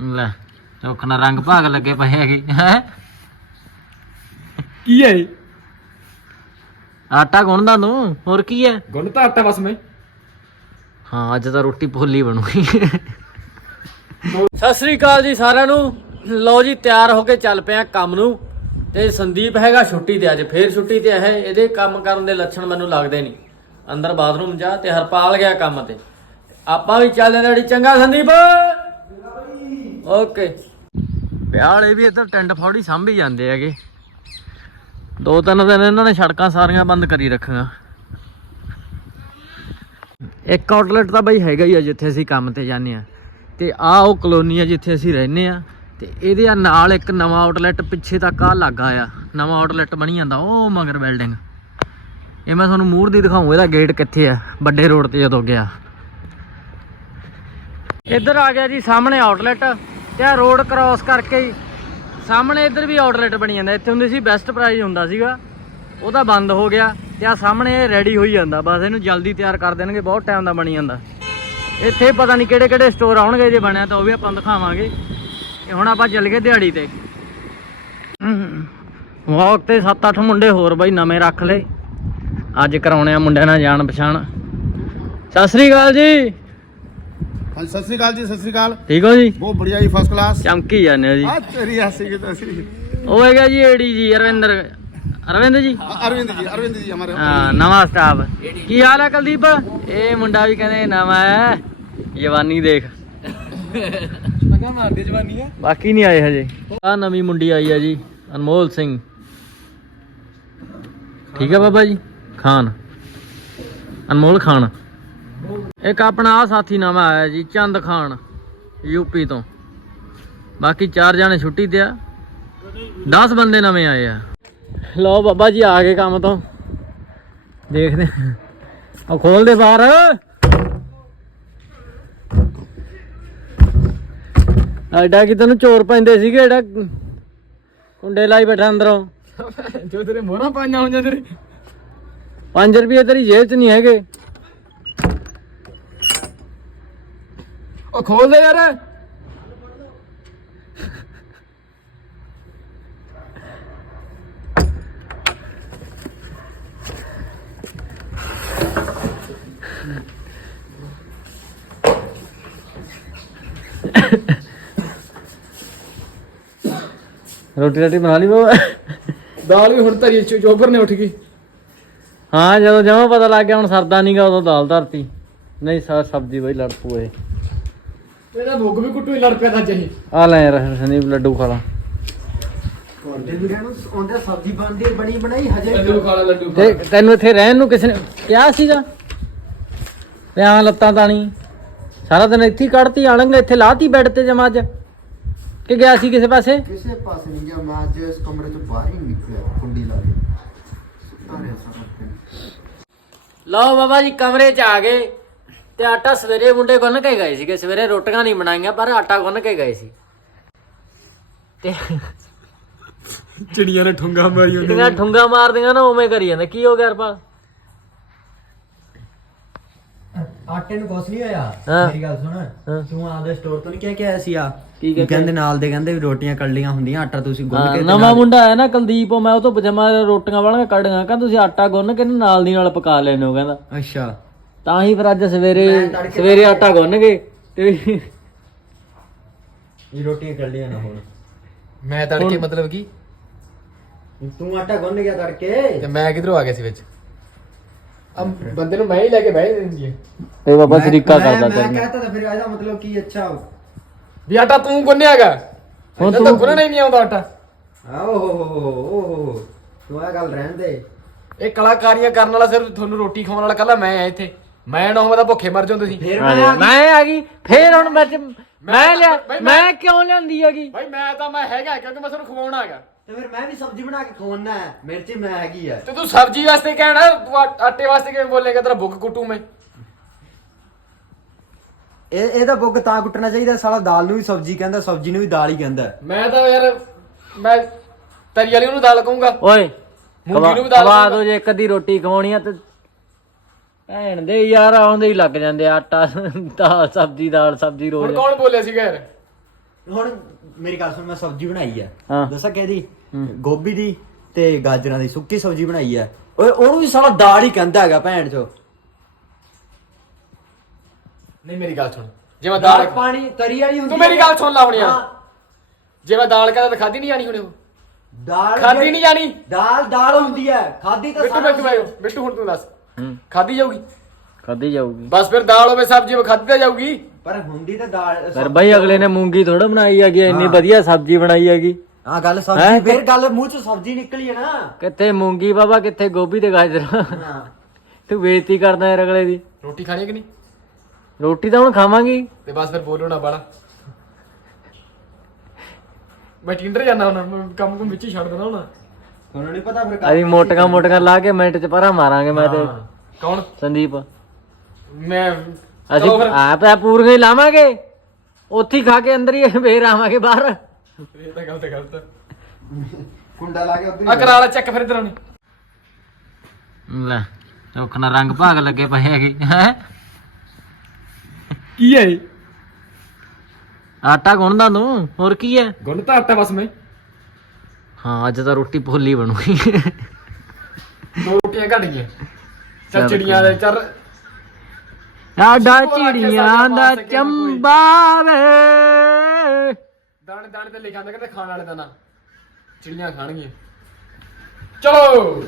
ਲੈ ਚੌਖ ਨਾਲ ਰੰਗ ਭਾਗ ਲੱਗੇ ਪਏ ਹੈਗੇ ਹੈ? ਕੀ ਹੈ ਆਟਾ ਗੁੰਨਦਾ ਤੂੰ ਹੋਰ ਕੀ ਹੈ? ਗੁੰਨ ਤਾਂ ਆਟਾ ਬਸ ਮੈਂ। ਹਾਂ ਅੱਜ ਤਾਂ ਰੋਟੀ ਭੁੱਲੀ ਬਣੂਗੀ। ਸਤਿ ਸ੍ਰੀ ਅਕਾਲ ਜੀ ਸਾਰਿਆਂ ਨੂੰ। ਲਓ ਜੀ ਤਿਆਰ ਹੋ ਕੇ ਚੱਲ ਪਿਆ ਕੰਮ ਨੂੰ। ਤੇ ਸੰਦੀਪ ਹੈਗਾ ਛੁੱਟੀ ਤੇ ਅੱਜ ਫੇਰ ਛੁੱਟੀ ਤੇ ਹੈ ਇਹਦੇ ਕੰਮ ਕਰਨ ਦੇ ਲੱਛਣ ਮੈਨੂੰ ਲੱਗਦੇ ਨਹੀਂ। ਅੰਦਰ ਬਾਥਰੂਮ ਜਾ ਤੇ ਹਰਪਾਲ ਗਿਆ ਕੰਮ ਤੇ। ਆਪਾਂ ਵੀ ਚੱਲਦੇ ਨੇ ਚੰਗਾ ਸੰਦੀਪ! ਓਕੇ। ਵਿਆਹ ਵਾਲੇ ਵੀ ਇੱਧਰ ਟੈਂਟ ਫੌੜੀ ਸਾਂਭੀ ਜਾਂਦੇ ਹੈਗੇ। ਦੋ ਤਿੰਨ ਦਿਨ ਇਹਨਾਂ ਨੇ ਸੜਕਾਂ ਸਾਰੀਆਂ ਬੰਦ ਕਰੀ ਰੱਖੀਆਂ। ਇੱਕ ਆਊਟਲੈਟ ਤਾਂ ਬਈ ਹੈਗਾ ਹੀ ਆ ਜਿੱਥੇ ਅਸੀਂ ਕੰਮ ਤੇ ਜਾਂਦੇ ਆ ਤੇ ਆ ਉਹ ਕਲੋਨੀ ਆ ਜਿੱਥੇ ਅਸੀਂ ਰਹਿੰਦੇ ਆ ਤੇ ਇਹਦੇ ਆ ਨਾਲ ਇੱਕ ਨਵਾਂ ਆਊਟਲੈਟ ਪਿੱਛੇ ਤੱਕ ਆ ਲੱਗਾ ਆ ਨਵਾਂ ਆਊਟਲੈਟ ਬਣੀ ਜਾਂਦਾ ਉਹ ਮਗਰ ਬਿਲਡਿੰਗ। ਇਹ ਮੈਂ ਤੁਹਾਨੂੰ ਮੂਹਰ ਦੀ ਦਿਖਾਉਂ ਇਹਦਾ ਗੇਟ ਕਿੱਥੇ ਆ? ਵੱਡੇ ਰੋਡ ਤੇ ਜਦੋਂ ਗਿਆ। ਇੱਧਰ ਆ ਗਿਆ ਜੀ, ਸਾਹਮਣੇ ਆਊਟਲੈਟ। ਤੇ ਆ ਰੋਡ ਕ੍ਰਾਸ ਕਰਕੇ ਹੀ। ਸਾਹਮਣੇ ਇੱਧਰ ਵੀ ਆਊਟਲੈਟ ਬਣੀ ਜਾਂਦਾ। ਇੱਥੇ ਹੁੰਦੀ ਸੀ ਬੈਸਟ ਪ੍ਰਾਈਜ਼ ਹੁੰਦਾ ਸੀਗਾ। ਉਹ ਤਾਂ ਬੰਦ ਹੋ ਗਿਆ ਤੇ ਆ ਸਾਹਮਣੇ ਰੈਡੀ ਹੋਈ ਜਾਂਦਾ। ਬਸ ਇਹਨੂੰ ਜਲਦੀ ਤਿਆਰ ਕਰ ਦੇਣਗੇ, ਬਹੁਤ ਟਾਈਮ ਦਾ ਬਣੀ ਜਾਂਦਾ। ਇੱਥੇ ਪਤਾ ਨਹੀਂ ਕਿਹੜੇ ਕਿਹੜੇ ਸਟੋਰ ਆਉਣਗੇ, ਜੇ ਬਣਿਆ ਤਾਂ ਉਹ ਵੀ ਆਪਾਂ ਦਿਖਾਵਾਂਗੇ। ਤੇ ਹੁਣ ਆਪਾਂ ਚੱਲ ਗਏ ਦਿਹਾੜੀ ਤੇ। ਵਾਕ ਤੇ 7-8 ਮੁੰਡੇ ਹੋਰ ਬਾਈ ਨਵੇਂ ਰੱਖ ਲਏ। ਅੱਜ ਕਰਾਉਣੇ ਆ ਮੁੰਡਿਆਂ ਨਾਲ ਜਾਣ ਪਛਾਣ। ਸਤਿ ਸ੍ਰੀ ਅਕਾਲ ਜੀ। ਹਾਂਜੀ ਸਤਿ ਸ੍ਰੀ ਅਕਾਲ ਜੀ ਸਤਿ ਸ੍ਰੀ ਅਕਾਲ। ਠੀਕ ਹੋ ਜੀ? ਬਹੁਤ ਬੜੀਆ ਜੀ ਫਸਟ ਕਲਾਸ ਚਮਕੀ ਜਾਂਦੇ ਹੋ ਜੀ। ਆ ਤੇਰੀ ਹਾਸੀ ਕਿ ਤਸੀ ਉਹ ਹੈਗਾ ਜੀ ਏਡੀ ਜੀ ਅਰਵਿੰਦਰ ਅਰਵਿੰਦ ਜੀ? ਅਰਵਿੰਦ ਜੀ ਅਰਵਿੰਦ ਜੀ ਹਮਾਰੇ ਹਾਂ ਨਵਾਂ ਸਟਾਫ ਕੀ ਹਾਲ ਹੈ ਕੁਲਦੀਪ? ਇਹ ਮੁੰਡਾ ਵੀ ਕਹਿੰਦੇ ਨਵਾਂ ਹੈ। ਜਵਾਨੀ ਦੇਖ। ਲਗਾ ਮਾਰਦੀ ਜਵਾਨੀ ਹੈ ਬਾਕੀ ਨਹੀਂ ਆਏ ਹਜੇ। ਆ ਨਵੀਂ ਮੁੰਡੀ ਆਈ ਹੈ ਜੀ ਅਨਮੋਲ ਸਿੰਘ। ਠੀਕ ਹੈ ਬਾਬਾ ਜੀ? ਖਾਨ। ਅਨਮੋਲ ਖਾਨ। ਇੱਕ ਆਪਣਾ ਆ ਸਾਥੀ ਨਵਾਂ ਆਇਆ ਜੀ ਚੰਦ ਖਾਨ ਯੂਪੀ ਤੋਂ। ਬਾਕੀ ਚਾਰ ਜਾਣੇ ਛੁੱਟੀ ਤੇ ਆ। 10 ਬੰਦੇ ਨਵੇਂ ਆਏ ਆ। ਲਓ ਬਾਬਾ ਜੀ ਆ ਗਏ ਕੰਮ ਤੋਂ। ਦੇਖਦੇ। ਉਹ ਖੋਲ ਦੇ ਬਾਹਰ। ਐਡਾ ਕਿ ਤੈਨੂੰ ਚੋਰ ਪੈਂਦੇ ਸੀਗੇ ਐਡਾ ਕੁੰਡੇ ਲਾਈ ਬੈਠਾ ਅੰਦਰੋਂ। ਜੋ ਤੇਰੇ ਮੋਹਰਾਂ ਪਾਈਆਂ ਹੋਈਆਂ ਤੇਰੇ। 5 ਰੁਪਏ ਤੇਰੀ ਜੇਬ 'ਚ ਨਹੀਂ ਹੈਗੇ। ਉਹ ਖੋਲ ਦੇ ਯਾਰ। ਰੋਟੀ ਰਾਟੀ ਬਣਾ ਲਈ ਬਾਬਾ? ਦਾਲ ਵੀ ਹੁਣ ਧਰੀ ਚੋਬਰ ਨੇ ਉੱਠ ਗਈ। ਹਾਂ ਜਦੋਂ ਜਮਾ ਪਤਾ ਲੱਗ ਗਿਆ ਹੁਣ ਸਰਦਾ ਨਹੀਂਗਾ ਉਦੋਂ ਦਾਲ ਧਰਤੀ। ਨਹੀਂ ਸਬਜ਼ੀ ਬਈ ਲੜ ਪੂਏ। ਵੀ ਕੁੱਟੂ ਹੀ ਲੜ ਪਿਆ ਤਾਂ ਆ ਲੈ ਯਾਰ ਸੰਦੀਪ ਲੱਡੂ ਖਾ ਲਾ। ਘੰਟੇ ਵੀਰਾਂ ਨੂੰ ਆਉਂਦੇ ਸਬਜ਼ੀ ਬਣਦੀ ਬਣੀ ਬਣਾਈ ਹਜੇ ਲੱਡੂ ਖਾ ਲੈ ਲੱਡੂ ਖਾ ਤੇ ਤੈਨੂੰ ਇੱਥੇ ਰਹਿਣ ਨੂੰ ਕਿਸ ਨੇ ਕਿਹਾ ਸੀਗਾ? ਤੇ ਆ ਲੱਤਾਂ ਤਾਣੀ ਸਾਰਾ ਦਿਨ ਇੱਥੇ ਹੀ ਕੱਢਤੀ ਆਣਗੇ ਇੱਥੇ ਲਾਤੀ ਬੈੱਡ ਤੇ ਜਮਾ ਅੱਜ। ਕਿ ਗਿਆ ਸੀ ਕਿਸੇ ਪਾਸੇ? ਕਿਸੇ ਪਾਸੇ ਨਹੀਂ ਗਿਆ ਮੈਂ ਅੱਜ ਇਸ ਕਮਰੇ ਤੋਂ ਬਾਹਰ ਹੀ ਨਹੀਂ ਨਿਕਲਿਆ ਕੁੰਡੀ ਲਾ ਕੇ। ਸੁੱਤਾ ਰਿਹਾ ਸਾਰਾ ਦਿਨ। ਲਓ ਬਾਬਾ ਜੀ ਕਮਰੇ 'ਚ ਆ ਗਏ। ਤੇ ਆਟਾ ਸਵੇਰੇ ਮੁੰਡੇ ਗੁੰਨ ਕੇ ਗਏ ਸੀਗੇ। ਸਵੇਰੇ ਰੋਟੀਆਂ ਨਹੀਂ ਬਣਾਈਆਂ ਪਰ ਆਟਾ ਗੁੰਨ ਕੇ ਗਏ ਸੀ। ਤੇ ਚਿੜੀਆਂ ਨੇ ਠੁੰਗਾ ਮਾਰੀ ਜਿਹੜੀਆਂ ਠੁੰਗਾ ਮਾਰਦੀਆਂ ਨਾ ਉਵੇਂ ਕਰੀ ਜਾਂਦਾ। ਕੀ ਹੋ ਗਿਆ ਹਰਪਾਲ ਆਟੇ ਨੂੰ ਕੁਛ ਨਹੀਂ ਹੋਇਆ। ਮੇਰੀ ਗੱਲ ਸੁਣ। ਤੂੰ ਆਪਦੇ ਸਟੋਰ ਤੋਂ ਨਹੀਂ ਕਹਿ ਕੇ ਆਇਆ ਸੀ ਆ ਕਹਿੰਦੇ ਨਾਲ ਦੇ ਕਹਿੰਦੇ ਵੀ ਰੋਟੀਆਂ ਕੱਲੀਆਂ ਹੁੰਦੀਆਂ ਆਟਾ ਤੁਸੀਂ ਗੁੰਨ ਕੇ ਨਵਾਂ ਮੁੰਡਾ ਆਇਆ ਨਾ ਕੁਲਦੀਪ ਉਹ ਮੈਂ ਉਹ ਤੋਂ ਪਜਾਮਾ ਰੋਟੀਆਂ ਵਾਲੀਆਂ ਕੱਢੀਆਂ। ਕਹਿੰਦਾ ਤੁਸੀਂ ਆਟਾ ਗੁੰਨ ਕੇ ਨਾਲ ਦੀ ਨਾਲ ਪਕਾ ਲੈਣੇ ਹੋ ਕਹਿੰਦਾ। ਅੱਛਾ। ਤਾਂ ਹੀ ਫਿਰ ਅੱਜ ਸਵੇਰੇ ਮੈਂ ਤੜਕੇ ਸਵੇਰੇ ਆਟਾ ਗੁੰਨ ਗਏ ਤੇ ਇਹ ਰੋਟੀਆਂ ਕੱਲੀਆਂ ਨਾ ਹੋਣ। ਮੈਂ ਤੜਕੇ ਮਤਲਬ ਕੀ? ਤੂੰ ਆਟਾ ਗੁੰਨ ਗਿਆ ਤੜਕੇ। ਤੇ ਮੈਂ ਕਿਧਰੋਂ ਆ ਗਿਆ ਸੀ ਵਿੱਚ? ਆ ਬੰਦੇ ਨੂੰ ਮੈਂ ਹੀ ਲੈ ਕੇ ਬਹਿ ਦਿੰਦੀ ਹੈ ਤੇ ਬਾਬਾ ਮੈਂ- ਸ਼ਰੀਕਾ ਮੈਂ- ਕਰਦਾ ਮੈਂ ਕਹਤਾ ਤਾਂ ਫਿਰ ਇਹਦਾ ਮਤਲਬ ਕੀ ਅੱਛਾ ਵੀ ਆਟਾ ਤੂੰ ਗੁੰਨਿਆਗਾ? ਹੁਣ ਹੁਣ ਤਾਂ ਤੂੰ- ਗੁੰਨਣਾ ਹੀ ਨਹੀਂ ਆਉਂਦਾ ਆਟਾ। ਆਓ ਹੋ ਹੋ ਹੋ ਹੋ ਹੋ। ਤੂੰ ਇਹ ਗੱਲ ਰਹਿਣ ਦੇ। ਇਹ ਕਲਾਕਾਰੀਆਂ ਕਰਨ ਵਾਲਾ ਸਿਰਫ ਤੁਹਾਨੂੰ ਰੋਟੀ ਖਵਾਉਣ ਵਾਲਾ ਕੱਲਾ ਮੈਂ ਆ ਇੱਥੇ। ਮੈਂ ਨਾ ਹੋਵਾਂ ਤਾਂ ਭੁੱਖੇ ਮਰ ਜਾਂਦੇ ਸੀ। ਫਿਰ ਮੈਂ ਆ ਜੀ, ਮੈਂ ਆ ਗਈ ਫੇਰ ਹੁਣ ਮੈਂ ਮੈਂ ਲਿਆ ਮੈਂ- ਕਿਉਂ ਲਿਆਂਦੀ ਹੈਗੀ? ਭਾਈ ਮੈਂ ਤਾਂ ਮੈਂ ਹੈਗਾ ਕਿਉਂਕਿ ਮੈਂ ਤੁਹਾਨੂੰ ਖਵਾਉਣਾ ਹੈਗਾ ਤੇ ਫਿਰ ਮੈਂ ਵੀ ਸਬਜ਼ੀ ਬਣਾ ਕੇ ਖਵਾਉਣਾ ਹੈ। ਮੇਰੇ ਚ ਮੈਂ ਹੈਗੀ ਆ ਤੇ ਤੂੰ ਸਬਜ਼ੀ ਵਾਸਤੇ ਕਹਿਣਾ ਤੂੰ ਆ- ਆਟੇ ਵਾਸਤੇ ਕਿਵੇਂ ਬੋਲੇਗਾ ਤੇਰਾ ਭੁੱਖ ਕੁੱਟੂ ਮੈਂ। ਇਹ ਇਹਦਾ ਬੁੱਗ ਤਾਂ ਕੁੱਟਣਾ ਚਾਹੀਦਾ ਸਾਲਾ ਦਾਲ ਨੂੰ ਵੀ ਸਬਜ਼ੀ ਕਹਿੰਦਾ ਸਬਜ਼ੀ ਨੂੰ ਵੀ ਦਾਲ ਹੀ ਕਹਿੰਦਾ। ਮੈਂ ਤਾਂ ਯਾਰ ਮੈਂ ਤਰੀ ਵਾਲੀ ਉਹਨੂੰ ਦਾਲ ਕਹੂੰਗਾ। ਓਏ ਮੂੰਗੀ ਨੂੰ ਵੀ ਦਾਲ ਖਵਾ। ਦੋ ਜੇ ਇੱਕ ਅੱਧੀ ਰੋਟੀ ਖਵਾਉਣੀ ਆ ਤੇ ਭੈਣ ਦੇ ਯਾਰ ਆਉਂਦੇ ਹੀ ਲੱਗ ਜਾਂਦੇ ਆ, ਆਟਾ ਦਾਲ ਸਬਜ਼ੀ ਦਾਲ ਸਬਜ਼ੀ ਹੁਣ ਰੋਜ਼ ਕੌਣ ਬੋਲਿਆ ਸੀਗਾ ਯਾਰ ਹੁਣ ਮੇਰੀ ਗੱਲ ਸੁਣ ਮੈਂ ਸਬਜ਼ੀ ਬਣਾਈ ਆ। ਦੱਸਾਂ ਕਿਹਦੀ। ਗੋਭੀ ਦੀ ਤੇ ਗਾਜਰਾਂ ਦੀ ਸੁੱਕੀ ਸਬਜ਼ੀ ਬਣਾਈ ਆ। ਓਏ ਉਹਨੂੰ ਵੀ ਸਾਲਾ ਦਾਲ ਹੀ ਕਹਿੰਦਾ ਹੈਗਾ ਭੈਣ ਚੋ। ਨਹੀਂ ਮੇਰੀ ਗੱਲ ਸੁਣ। ਜੇ ਮੈਂ ਦਾਲ ਪਾਣੀ ਤਰੀ ਵਾਲੀ ਹੁੰਦੀ ਤੂੰ ਮੇਰੀ ਗੱਲ ਸੁਣ ਲਾ ਹੁਣ ਯਾਰ ਹਾਂ। ਜੇ ਮੈਂ ਦਾਲ ਕਹਦਾ ਤਾਂ ਖਾਦੀ ਨਹੀਂ ਜਾਣੀ ਹੁਣ ਉਹ। ਦਾਲ ਖਾਦੀ ਨਹੀਂ ਜਾਣੀ। ਦਾਲ ਦਾਲ ਹੁੰਦੀ ਹੈ ਖਾਦੀ ਤਾਂ ਬਿੱਟੂ ਸਾਰਾ ਬਿੱਟੂ ਬਾਈ ਬਿੱਟੂ ਹੁਣ ਤੂੰ ਦੱਸ। ਖਾਦੀ ਜਾਊਗੀ? ਖਾਦੀ ਜਾਊਗੀ। ਬਸ ਫਿਰ ਦਾਲ ਹੋਵੇ ਸਬਜ਼ੀ ਖਾਦੀ ਤਾਂ ਜਾਊਗੀ। ਪਰ ਹੁੰਦੀ ਤਾਂ ਦਾਲ ਪਰ ਬਈ ਅਗਲੇ ਨੇ ਮੂੰਗੀ ਥੋੜਾ ਬਣਾਈ ਹੈਗੀ ਇੰਨੀ। ਵਧੀਆ ਸਬਜ਼ੀ ਬਣਾਈ ਹੈਗੀ। ਹਾਂ ਗੱਲ? ਸਬਜ਼ੀ ਫਿਰ ਗੱਲ ਮੂੰਹ ਚ ਸਬਜ਼ੀ ਨਿਕਲੀ ਹੈ ਨਾ। ਕਿੱਥੇ ਮੂੰਗੀ ਬਾਬਾ ਕਿੱਥੇ ਗੋਭੀ ਤੇ ਗਾਜਰ? ਹਾਂ। ਤੂੰ ਬੇਇੱਜ਼ਤੀ ਕਰਦਾ ਯਾਰ ਅਗਲੇ ਦੀ। ਰੋਟੀ ਖਾਣੀ ਕਿ ਨਹੀਂ? ਰੋਟੀ ਤਾਂ ਹੁਣ ਖਾਵਾਂਗੀ। ਤੇ ਬਸ ਫਿਰ ਬੋਲੋ ਨਾ ਬਾਲਾ ਮੈਂ ਟਿੰਡਰ ਜਾਣਾ ਹੁਣ ਮੈਂ ਕੰਮ ਕੁਮ ਵਿੱਚ ਹੀ ਛੱਡ ਦੇਣਾ ਹੁਣ। ਤੁਹਾਨੂੰ ਨਹੀਂ ਪਤਾ ਫਿਰ ਅਸੀਂ ਮੋਟੀਆਂ ਮੋਟੀਆਂ ਲਾ ਕੇ ਮਿੰਟ ਚ ਪਰਾਂ ਮਾਰਾਂਗੇ ਮੈਂ ਤੇ ਹਾਂ। ਕੌਣ? ਸੰਦੀਪ। ਮੈਂ ਅਸੀਂ ਚਲੋ ਫਿਰ। ਆਪ ਤਾਂ ਪੂਰੀਆਂ ਹੀ ਲਾਵਾਂਗੇ। ਉੱਥੇ ਹੀ ਖਾ ਕੇ ਅੰਦਰ ਹੀ ਫੇਰ ਆਵਾਂਗੇ ਬਾਹਰ। ਇਹ ਤਾਂ ਗਲਤ ਗਲਤ ਕੁੰਡਾ ਲਾ ਕੇ ਉੱਧਰ ਆ ਕਰਾ ਲੈ ਚੈੱਕ ਫਿਰ ਇਧਰ ਆਉਣੀ। ਲੈ ਰੁੱਖ ਨਾਲ ਰੰਗ ਭਾਗ ਲੱਗੇ ਪਏ ਹੈਗੇ ਹੈ? ਕੀ ਹੈ ਆਟਾ ਗੁੰਨਦਾ ਤੂੰ ਹੋਰ ਕੀ ਹੈ? ਗੁੰਨ ਤਾਂ ਆਟਾ ਬਸ ਮੈਂ। ਹਾਂ ਅੱਜ ਤਾਂ ਰੋਟੀ ਭੁੱਲੀ ਬਣੂਗੀ। ਦੋ ਰੋਟੀਆਂ ਘਟ ਗਈਆਂ। ਚੱਲ ਚੱਲ ਚਿੜੀਆਂ ਦੇ ਚੱਲ। ਸਾਡਾ ਚਿੜੀਆਂ ਦਾ ਚੰਬਾ ਵੇ। ਦਾਣੇ ਦਾਣੇ ਤੇ ਲਿਖਿਆ ਹੁੰਦਾ ਕਹਿੰਦੇ ਖਾਣ ਵਾਲੇ ਦਾ ਨਾਂ। ਚਿੜੀਆਂ ਖਾਣਗੀਆਂ। ਚਲੋ।